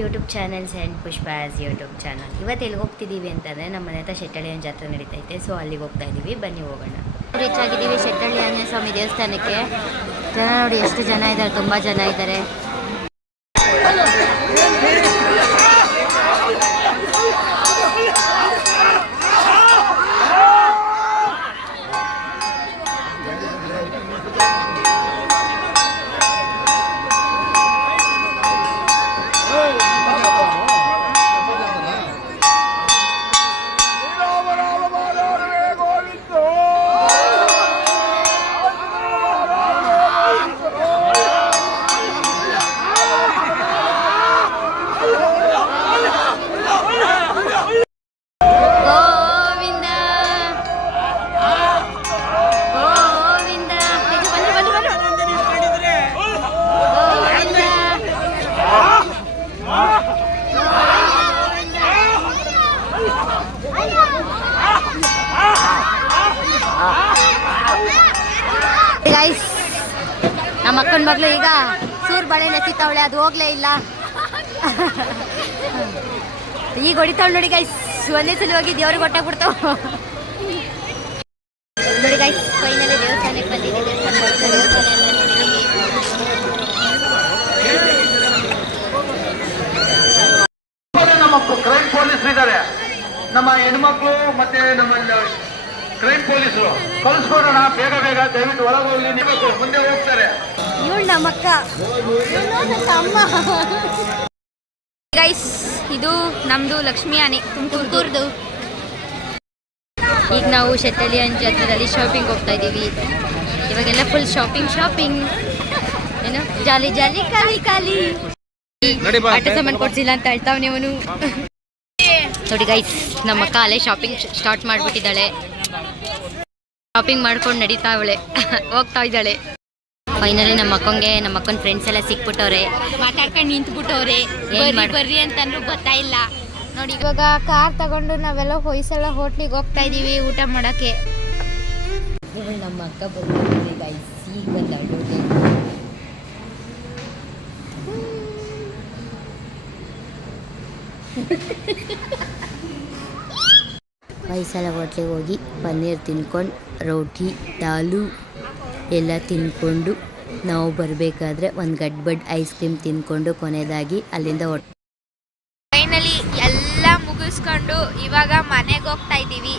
YouTube channels and Pushpa's YouTube channel. ಇವತ್ತು ಎಲ್ಲಿಗೆ ಹೋಗ್ತಿದ್ದೀವಿ ಅಂತಂದರೆ ನಮ್ಮ ಮನೆ ಹತ್ರ ಶೆಟ್ಟಳ್ಳಿ ಜಾತ್ರೆ ನಡೀತೈತೆ. ಸೊ ಅಲ್ಲಿಗೆ ಹೋಗ್ತಾ ಇದ್ದೀವಿ, ಬನ್ನಿ ಹೋಗೋಣ. ರೀಚ್ ಆಗಿದ್ದೀವಿ ಶೆಟ್ಟಳ್ಳಿ ಆಂಜನೇಯ ಸ್ವಾಮಿ ದೇವಸ್ಥಾನಕ್ಕೆ. ಜನ ನೋಡಿ ಎಷ್ಟು ಜನ ಇದ್ದಾರೆ, ತುಂಬ ಜನ ಇದ್ದಾರೆ. ಗೈಸ್, ನಮ್ಮ ಅಕ್ಕನ ಮಗಳು ಈಗ ಸೂರ್ ಬಳೆ ನೆಸಿತಾವಳೆ, ಅದು ಹೋಗ್ಲೇ ಇಲ್ಲ. ಈಗ ಹೊಡಿತಾವಳು ನೋಡಿ ಗೈಸ್. ಒಂದೇ ಸಲ ಹೋಗಿ ದೇವ್ರಿಗೆ ಹೊಟ್ಟಾಗ್ಬಿಡ್ತಾವ ನೋಡಿ ಗೈಸ್. ಫೈನಲಿ ದೇವಸ್ಥಾನಕ್ಕೆ ಬಂದಿದ್ದೀವಿ. ನಮ್ಮ ಕ್ರೈಮ್ ಪೊಲೀಸ್ ಇದ್ದಾರೆ, ನಮ್ಮ ಹೆಣ್ಮಕ್ಳು ಮತ್ತೆ ನಮ್ಮ ಕ್ರೈಮ್ ಪೊಲೀಸರು ಕಳಿಸ್ಕೊಡೋಣ. ಬೇಗ ಬೇಗ ದಯವಿಟ್ಟು ಒಳಗೆ ಹೋಗಿ ನಿಲ್ಬೇಕು, ಮುಂದೆ ಹೋಗ್ತಾರೆ. ಇವಳು ನಮ್ಮ ಅಕ್ಕ, ಅಮ್ಮ. ಗೈಸ್, ಇದು ನಮ್ದು ಲಕ್ಷ್ಮಿ ಆನೆ, ತುಮಕೂರ್ದು. ಈಗ ನಾವು ಶೆಟ್ಟಳ್ಳಿ ಜಾತ್ರೆಯಲ್ಲಿ ಶಾಪಿಂಗ್ ಹೋಗ್ತಾ ಇದ್ದೀವಿ. ಇವಾಗೆಲ್ಲ ಫುಲ್ ಶಾಪಿಂಗ್. ಏನು ಜಾಲಿ ಜಾಲಿ ಖಾಲಿ ಖಾಲಿ. ಆಟ ಸಾಮಾನು ಕೊಡ್ಸಿಲ್ಲ ಅಂತ ಹೇಳ್ತಾವ್ ನೀವು ನೋಡಿ ಗೈಸ್. ನಮ್ಮ ಅಕ್ಕ ಅಲ್ಲೇ ಶಾಪಿಂಗ್ ಸ್ಟಾರ್ಟ್ ಮಾಡಿಬಿಟ್ಟಿದ್ದಾಳೆ. ಶಾಪಿಂಗ್ ಮಾಡ್ಕೊಂಡು ನಡೀತಾ ಅವಳೆ ಹೋಗ್ತಾ ಇದ್ದಾಳೆ. ಫೈನಲಿ ನಮ್ಮ ಅಕ್ಕನ ಫ್ರೆಂಡ್ಸ್ ಎಲ್ಲ ಸಿಕ್ಬಿಟ್ಟವ್ರೆ, ಮಾತಾಡ್ಕೊಂಡು ನಿಂತ್ಬಿಟ್ಟವ್ರೆ. ಬರ್ರಿ ಅಂತಂದ್ರು ಬರ್ತಾ ಇಲ್ಲ ನೋಡಿ. ಇವಾಗ ಕಾರ್ ತಗೊಂಡು ನಾವೆಲ್ಲ ಹೊಯ್ಸಳ ಹೋಟ್ಲಿಗೆ ಹೋಗ್ತಾ ಇದೀವಿ ಊಟ ಮಾಡಕ್ಕೆ. ನಮ್ಮ ಅಕ್ಕ ಬಂದಿದ್ದೀವಿ ಗೈಸ್, ಈಗ ಬಂದಾಳು. ಹೊಯ್ಸಳ ಹೋಟ್ಲಿಗೆ ಹೋಗಿ ಪನ್ನೀರ್ ತಿನ್ಕೊಂಡು ರೋಟಿ ದಾಲು ಎಲ್ಲ ತಿನ್ಕೊಂಡು ನಾವು ಬರಬೇಕಾದ್ರೆ ಒಂದು ಗಡ್ಬಡ್ ಐಸ್ ಕ್ರೀಮ್ ತಿನ್ಕೊಂಡು ಕೊನೆಯದಾಗಿ ಅಲ್ಲಿಂದ ಫೈನಲಿ ಎಲ್ಲ ಮುಗಿಸ್ಕೊಂಡು ಇವಾಗ ಮನೆಗೆ ಹೋಗ್ತಾ ಇದ್ದೀವಿ.